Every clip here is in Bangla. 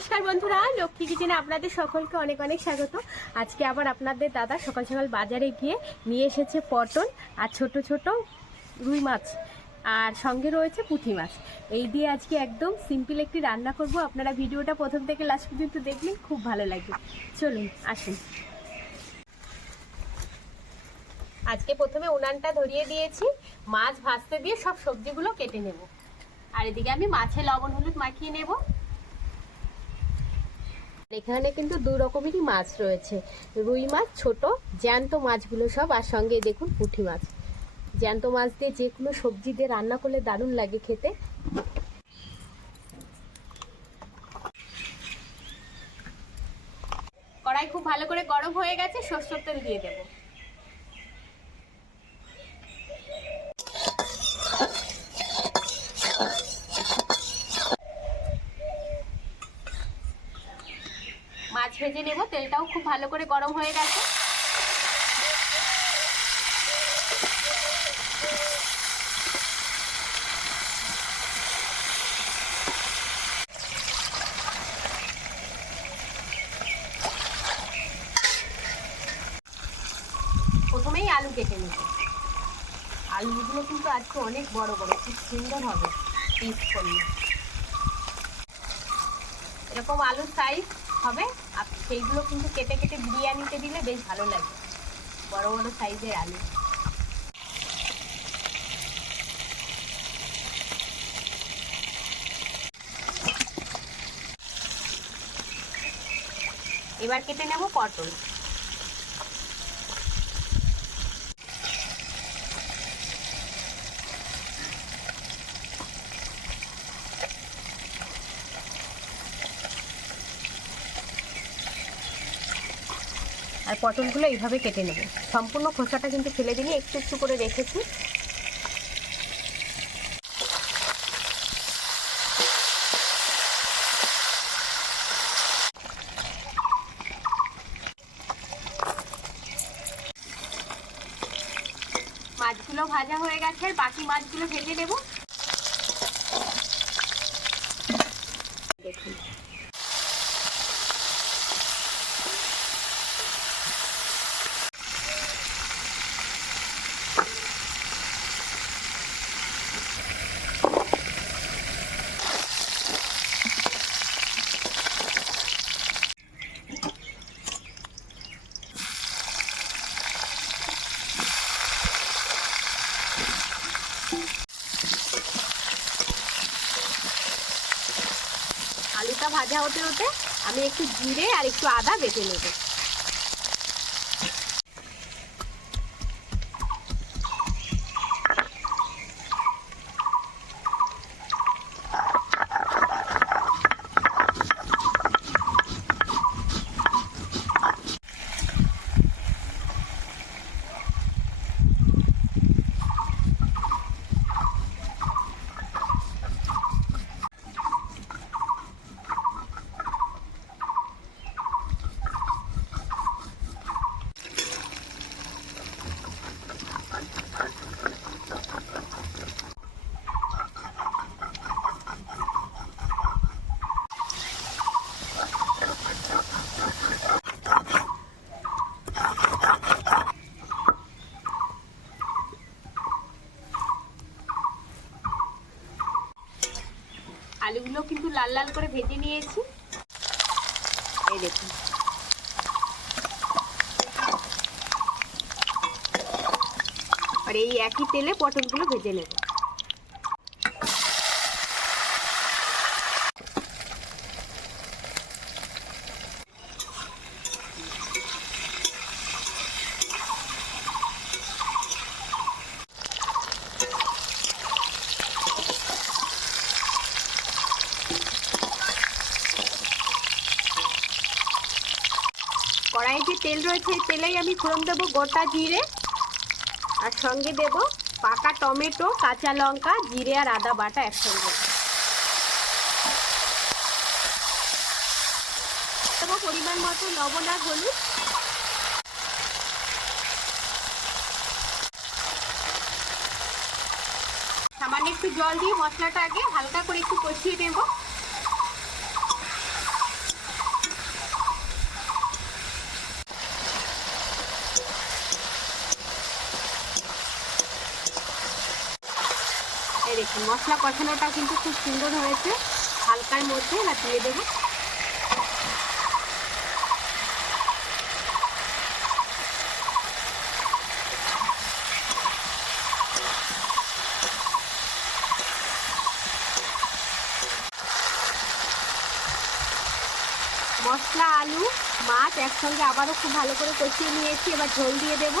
নমস্কার বন্ধুরা, লক্ষ্মী কিচেনে আপনাদের সকলকে অনেক অনেক স্বাগত। আজকে আবার আপনাদের দাদা সকাল সকাল বাজারে গিয়ে নিয়ে এসেছে পটল আর ছোট ছোট রুই মাছ, আর সঙ্গে রয়েছে পুঁটি মাছ। এই দিয়ে আজকে একদম সিম্পল একটি রান্না করব। আপনারা ভিডিওটা প্রথম থেকে লাস্ট পর্যন্ত দেখলে খুব ভালো লাগবে। চলুন আসুন। আজকে প্রথমে উনানটা ধরিয়ে দিয়েছি, মাছ ভাজতে দিয়ে সব সবজিগুলো কেটে নেব। আর এদিকে আমি মাছে লবণ হলুদ মাখিয়ে নেব। এখানে কিন্তু দু রকমেরই মাছ রয়েছে, রুই মাছ ছোট জ্যান্ত মাছগুলো সব, আর সঙ্গে দেখুন পুঁটি মাছ। জ্যান্ত মাছ দিয়ে যে কোনো সবজি দিয়ে রান্না করলে দারুণ লাগে খেতে। কড়াই খুব ভালো করে গরম হয়ে গেছে, সরষের তেল দিয়ে দেব। মাছ ভেজে নেব, তেলটাও খুব ভালো করে গরম হয়ে গেছে। প্রথমেই আলু কেটে নেব। আলুগুলো কিন্তু আজকে অনেক বড় বড়, খুব সুন্দর হবে পিস করলে। এরকম আলুর সাইজ হবে, সেইগুলো কিন্তু কেটে কেটে বিরিয়ানিতে দিলে বেশ ভালো লাগে, বড় বড় সাইজের আলু। এবার কেটে নেব পটল। আর পটলগুলো এইভাবে কেটে নেব, সম্পূর্ণ খোসাটা কিন্তু ফেলে দিলে একটু একটু করে রেখেছি। মাছগুলো ভাজা হয়ে গেছে, আর বাকি মাছগুলো ভেজে নেব। দেখুন আলুটা ভাজা হতে হতে আমি একটু জিরে আর একটু আদা বেটে নেব। আলুগুলো কিন্তু লাল লাল করে ভেজে নিয়েছি, এই দেখুন। আর এই একই তেলে পটলগুলো ভেজে নেব। কড়াইতে তেল রয়েছে, তেলেই আমি ফোড়ন দেবো গোটা জিরে, আর সঙ্গে দেব পাকা টমেটো, কাঁচা লঙ্কা, জিরে আর আদা বাটা একসঙ্গে দেবো। পরিমাণ মতো লবণ আর হলুদ। সামান্য একটু জল দিয়ে মশলাটা আগে হালকা করে একটু কষিয়ে নেব। দেখুন মশলা কষানোটাও কিন্তু খুব সুন্দর হয়েছে। হালকার মধ্যে এবার দিয়ে দেবো মশলা, আলু, মাছ একসঙ্গে আবারও খুব ভালো করে কষিয়ে নিয়েছি। এবার ঝোল দিয়ে দেব।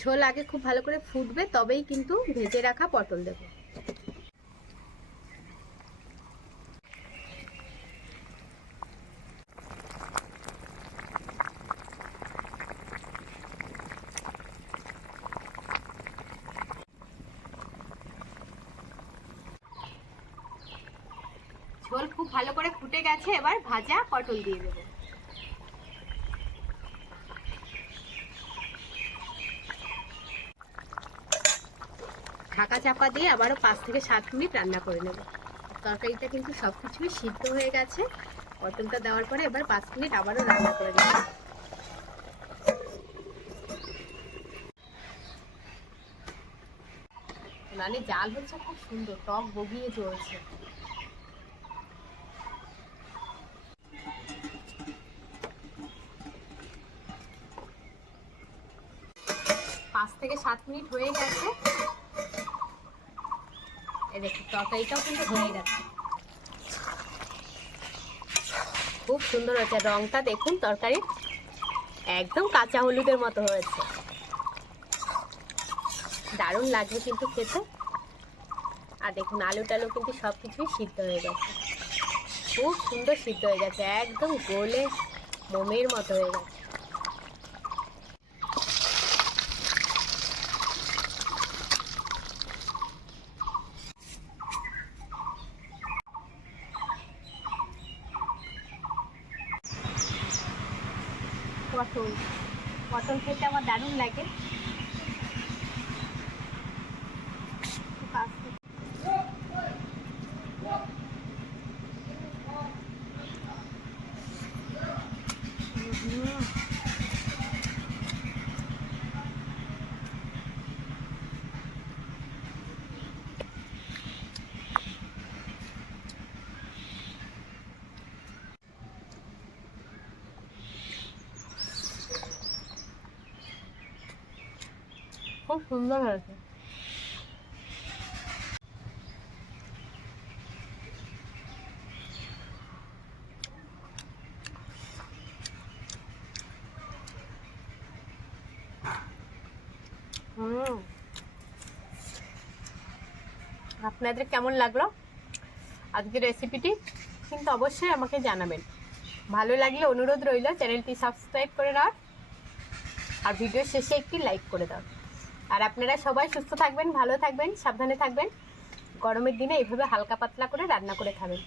ঝোল আগে খুব ভালো করে ফুটবে, তবেই কিন্তু ভেজে রাখা পটল দেব। ঝোল খুব ভালো করে ফুটে গেছে, এবার ভাজা পটল দিয়ে দেবো। ঢাকা চাপা দিয়ে আবারও 5 থেকে 7 মিনিট রান্না করে নেব। তরকারিটা কিন্তু সবকিছুই সিদ্ধ হয়ে গেছে। পটলটা দেওয়ার পরে এবার 5 মিনিট আবারও রান্না করে নেব। মানে জাল হচ্ছে খুব সুন্দর, টক বগিয়ে চলছে। পাঁচ থেকে 7 মিনিট হয়ে গেছে। এই দেখুন তরকারিটাও কিন্তু হয়ে গেছে, খুব সুন্দর হয়েছে। রংটা দেখুন তরকারি একদম কাঁচা হলুদের মতো হয়েছে, দারুণ লাগবে কিন্তু খেতে। আর দেখুন আলু টালু কিন্তু সব কিছুই সিদ্ধ হয়ে গেছে, খুব সুন্দর সিদ্ধ হয়ে গেছে, একদম গলে মোমের মতো হয়ে গেছে। পটল পটল খেতে আমার দারুণ লাগে। খুব সুন্দর হয়েছে। আপনাদের কেমন লাগলো আজকের রেসিপিটি কিন্তু অবশ্যই আমাকে জানাবেন। ভালো লাগলে অনুরোধ রইল চ্যানেলটি সাবস্ক্রাইব করে নাও, আর ভিডিও শেষে একটি লাইক করে দাও। আর আপনারা সবাই সুস্থ থাকবেন, ভালো থাকবেন, সাবধানে থাকবেন। গরমের দিনে এইভাবে হালকা পাতলা করে রান্না করে খাবেন।